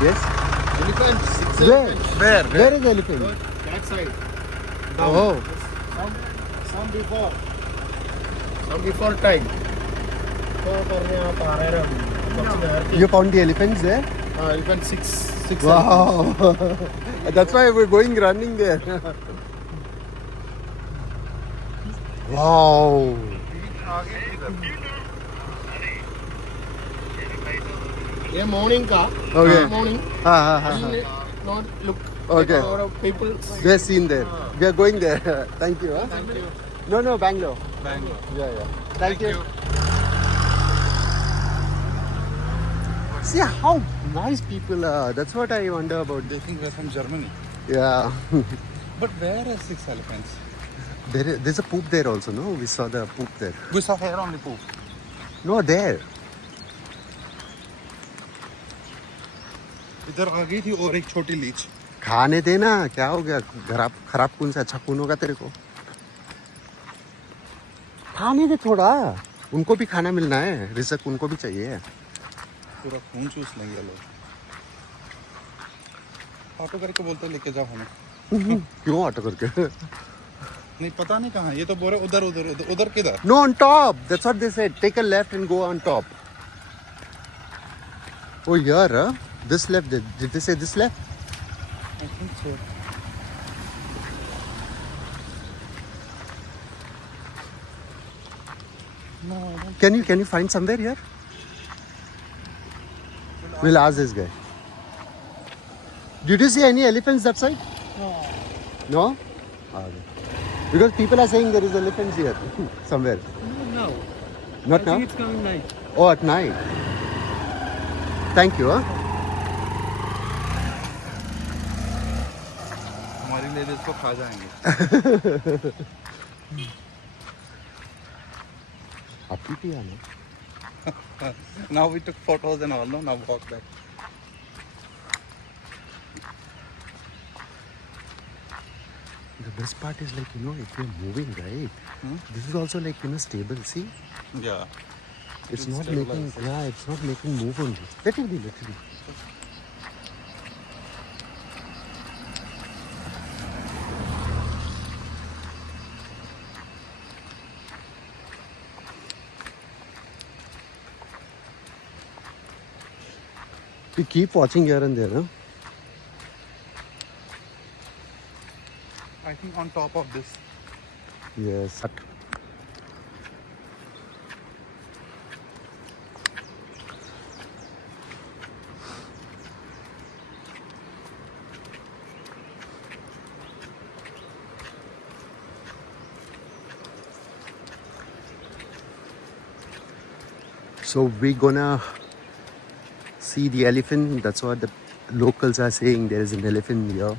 Yes. Elephant. Six Where? elephants. Where is the elephant? That side. Oh. Some before. Some before time. You found the elephants there? Elephant six. Wow. That's why we're going running there. Wow. ये morning का. Okay. Morning. Not look. Okay. Like people. We are seen there. We are going there. Thank you. Huh? Thank you. No, Bangalore. Bangalore. Yeah. Thank you. See how nice people are. That's what I wonder about. They think we're from Germany. Yeah. But where are 6 elephants? There's a poop there also, no? We saw the poop there. We saw here only poop. No, there. इधर आ गई थी और एक छोटी Leach. खाने देना क्या हो गया खराब कौन सा अच्छा खून होगा तेरे को खाने दे थोड़ा उनको भी खाना मिलना है रिस्क उनको भी चाहिए पूरा खून चूस लेंगे लोग. ऑटो करके बोलते लेके जाओ हमें. क्यों ऑटो करके नहीं पता नहीं कहाँ. ये तो बोल रहे उधर उधर उधर उधर किधर. No on top that's what they said take a left and go on top oh यार this left did they say this left I think so. No, I don't. Can you find somewhere here? We'll ask this guy. Did you see any elephants that side? No. No? Okay. Because people are saying there is elephants here somewhere. No. Not now? It's coming night. Oh, at night. Thank you. Huh? हमारी ladies को खा जाएंगे. Happy to yaar. Now we took photos and all. No, now walk back. The best part is like, if you're moving, right? This is also like, stable. See? Yeah. It's will not stabilize. it's not making move only. Let it be. You keep watching here and there, huh? I think on top of this. Yes. So we're gonna see the elephant. That's what the locals are saying. There is an elephant here.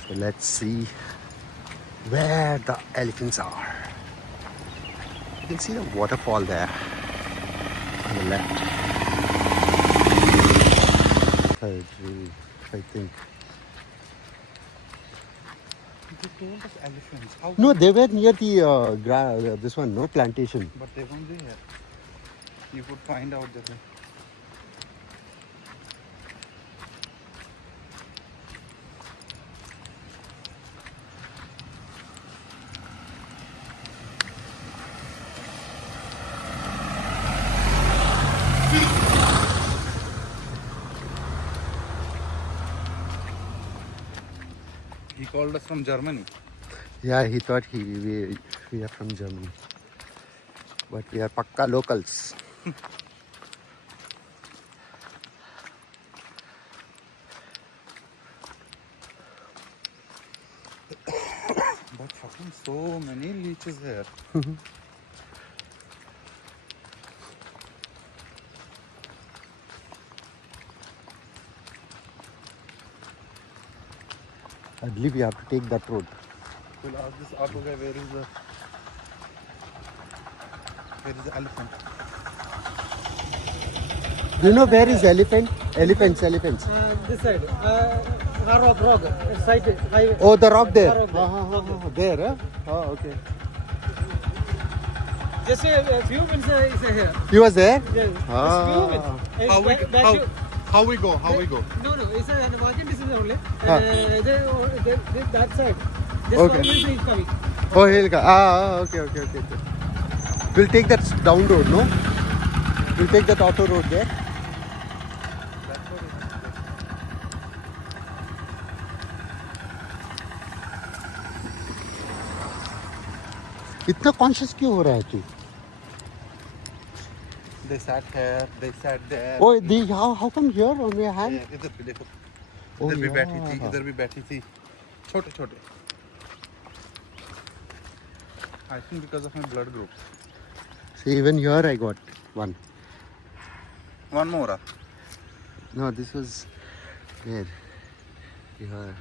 So let's see where the elephants are. You can see the waterfall there on the left. I think. They told us elephants. How? No, they were near the this one, no plantation. But they won't be here. You could find out the way. He called us from Germany. Yeah, he thought we are from Germany. But we are Pakka locals. But fucking so many leeches here. I believe we have to take that road. We'll ask this auto guy where is the elephant. Do you know where is elephant? Elephants. This side. Rock. Side highway. Oh, the rock there. Rock There, huh? Oh, okay. Just a few minutes is here. He was there? Yeah. Ah. Just few minutes. How we- Back how- to how we go? How we go? No, it's a walking distance only. Ah. That side. This Okay. one is coming. Oh, he'll go. Okay. We'll take that down road, no? We'll take that auto road there. इतना conscious क्यों हो रहा है तू? They sat here. They sat there. Oh, how come here on your hand? इधर भी देखो. Oh, इधर भी yeah. बैठी थी. इधर भी बैठी थी. छोटे छोटे. I think because of my blood group. See, even here I got one. One more. No, this was there. Here.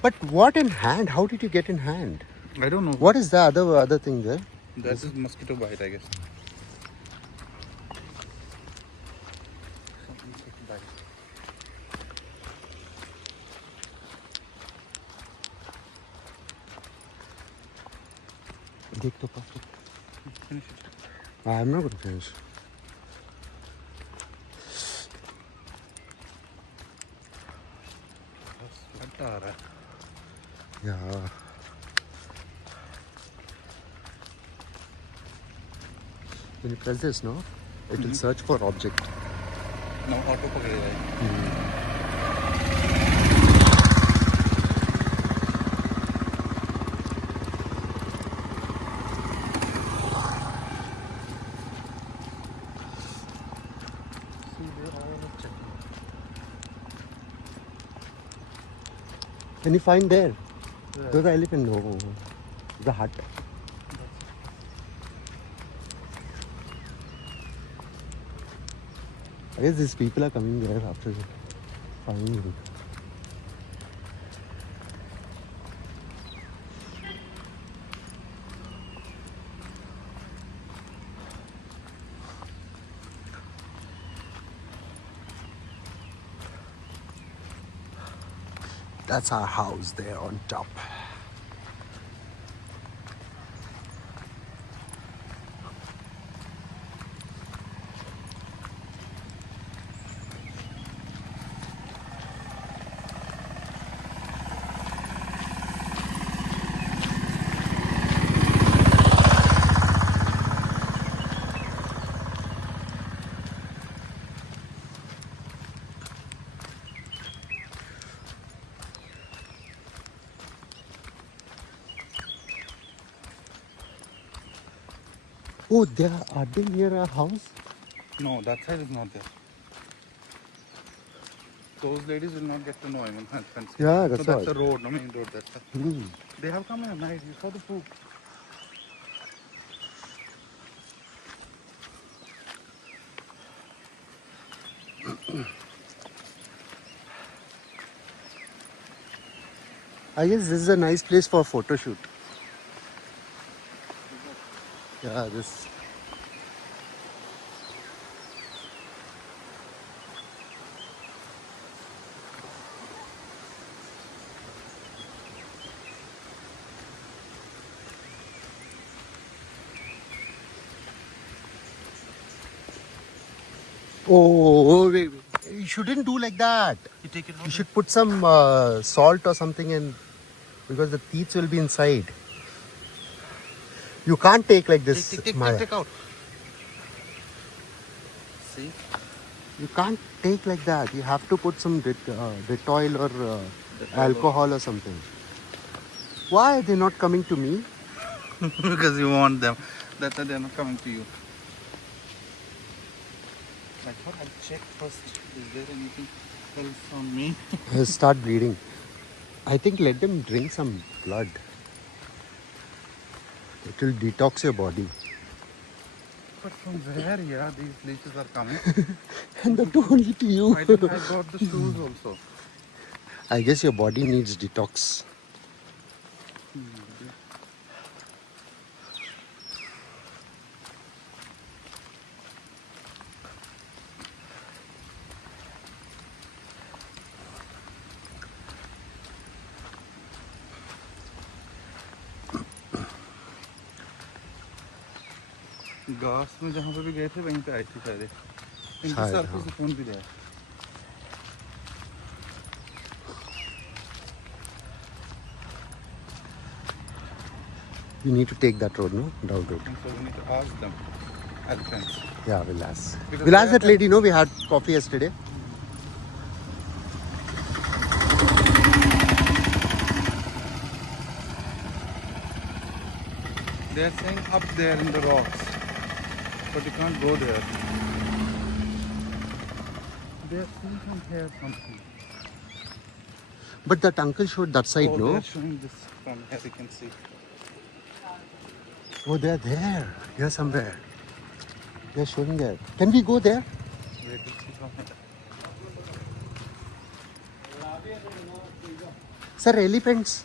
But what in hand? How did you get in hand? I don't know. What is the other thing there? That is mosquito bite, I guess. देख तो पास. Finish it. I'm not going to finish. Sweat आ रहा है. Yeah. When you press this, no, it will search for object. No, auto पकड़ेगा. Can you find there? Yeah. Those are elephant. No, the hut. I guess these people are coming there after finding you. That's our house there on top. Oh, are they near our house? No, that side is not there. Those ladies will not get to know even. Yeah, that's so right. that's the road, no main road. That's the. Hmm. They have come at night. You saw the food. I guess this is a nice place for a photo shoot. Yeah, this. Wait. You shouldn't do like that. You take it out. You should put some salt or something in, because the teeth will be inside. You can't take like this. Take out. See? You can't take like that. You have to put some Dettol or alcohol or something. Why are they not coming to me? Because you want them. That's why they're not coming to you. I thought I'd check first. Is there anything else on me? He'll start bleeding. I think let them drink some blood. It will detox your body. But from where, yeah, these leeches are coming? And that only to you. I think I got the shoes also. I guess your body needs detox. घास में जहाँ पे भी गए थे वहीं पे आई थी शायद इनके शायद, सर पे हाँ। सुकून भी दिया We need to take that road, no? Down road. And so we need to ask them. Elephants. Yeah, we'll ask. Because We'll ask they that are lady, no? We had coffee yesterday. They are saying up there in the rocks, but you can't go there. They are seeing from here something. But that uncle showed that side, Oh, no? they are showing this from here. You can see. Oh, they're there. Here somewhere. They're showing there. Can we go there? Wait, we'll see from here. Sir, elephants.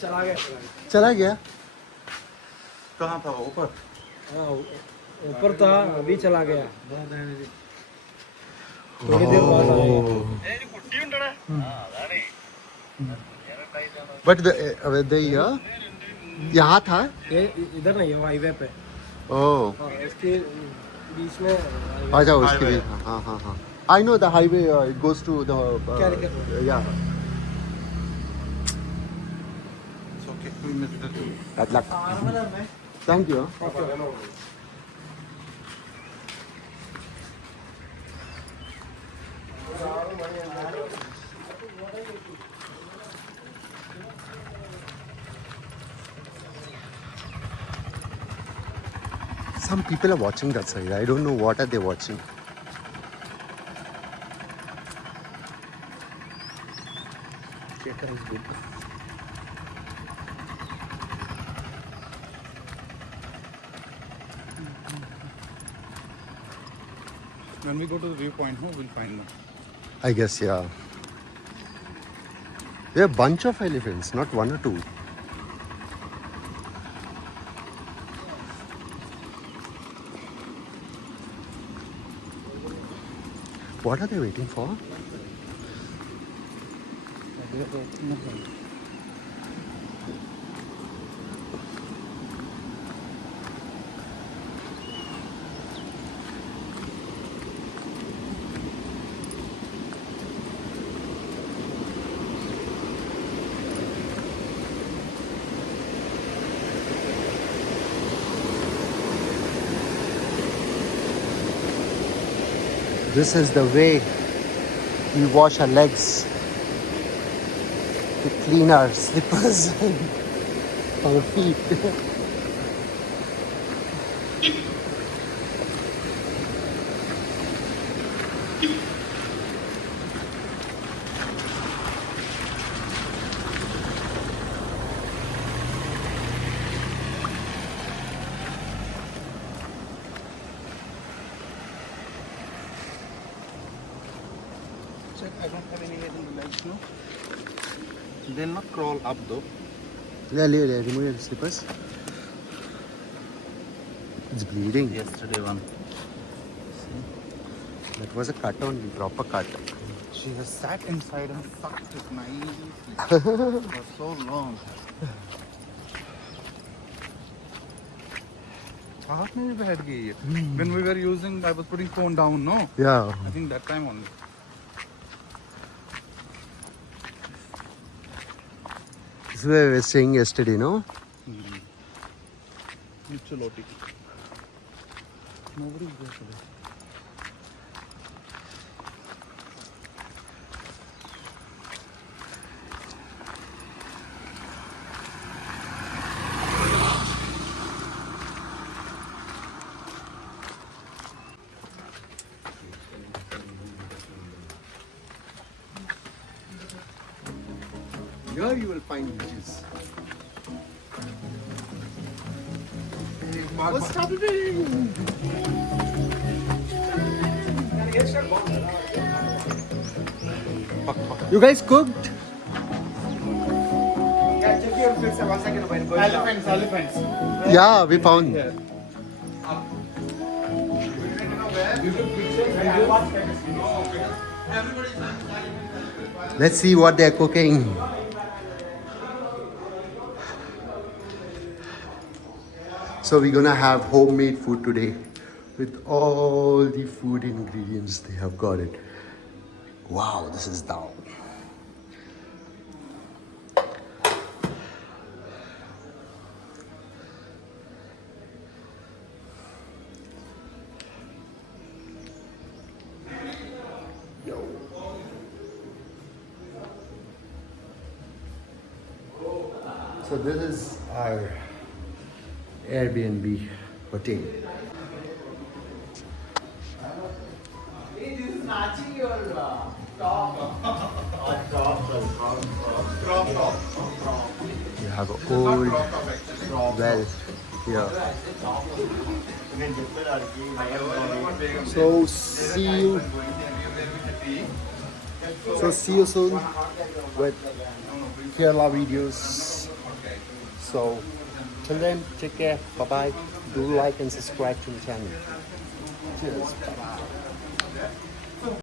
चला गया चला गया. कहाँ था वो ऊपर? हाँ ऊपर था अभी चला गया थोड़ी देर बाद आएगा But the यहाँ था. ये इधर नहीं है हाईवे पे Oh. हाँ इसके बीच में आ जाओ उसके लिए. हाँ हाँ हाँ. I know the highway. It goes to the. Yeah. It's okay. We missed it. Bad luck. Thank you. Some people are watching that side. I don't know what are they watching. Checker is good. When we go to the viewpoint, no, we'll find them. I guess, yeah. There are a bunch of elephants, not one or two. What are they waiting for? This is the way we wash our legs to clean our slippers and our feet. Check, I don't have any hair in the legs, no? They'll not crawl up though. Remove your slippers. It's bleeding. Yesterday one. That was a cut only, proper cut. She has sat inside and sucked it naively for so long. हाथ में भी बैठ गई है. When we were using, I was putting phone down, no? Yeah. I think that time only. This is where we were staying yesterday, no? Chuloti. Nobody's there today. Here you will find beaches. What's happening? You guys cooked? Elephants. Yeah, we found. Let's see what they're cooking. So we're gonna have homemade food today with all the food ingredients. They have got it. Wow, this is dal. So this is our Airbnb hotel. You have an old well here. So see you soon with Kerala videos. So till then, take care. Bye bye. Do like and subscribe to the channel. Cheers. Bye.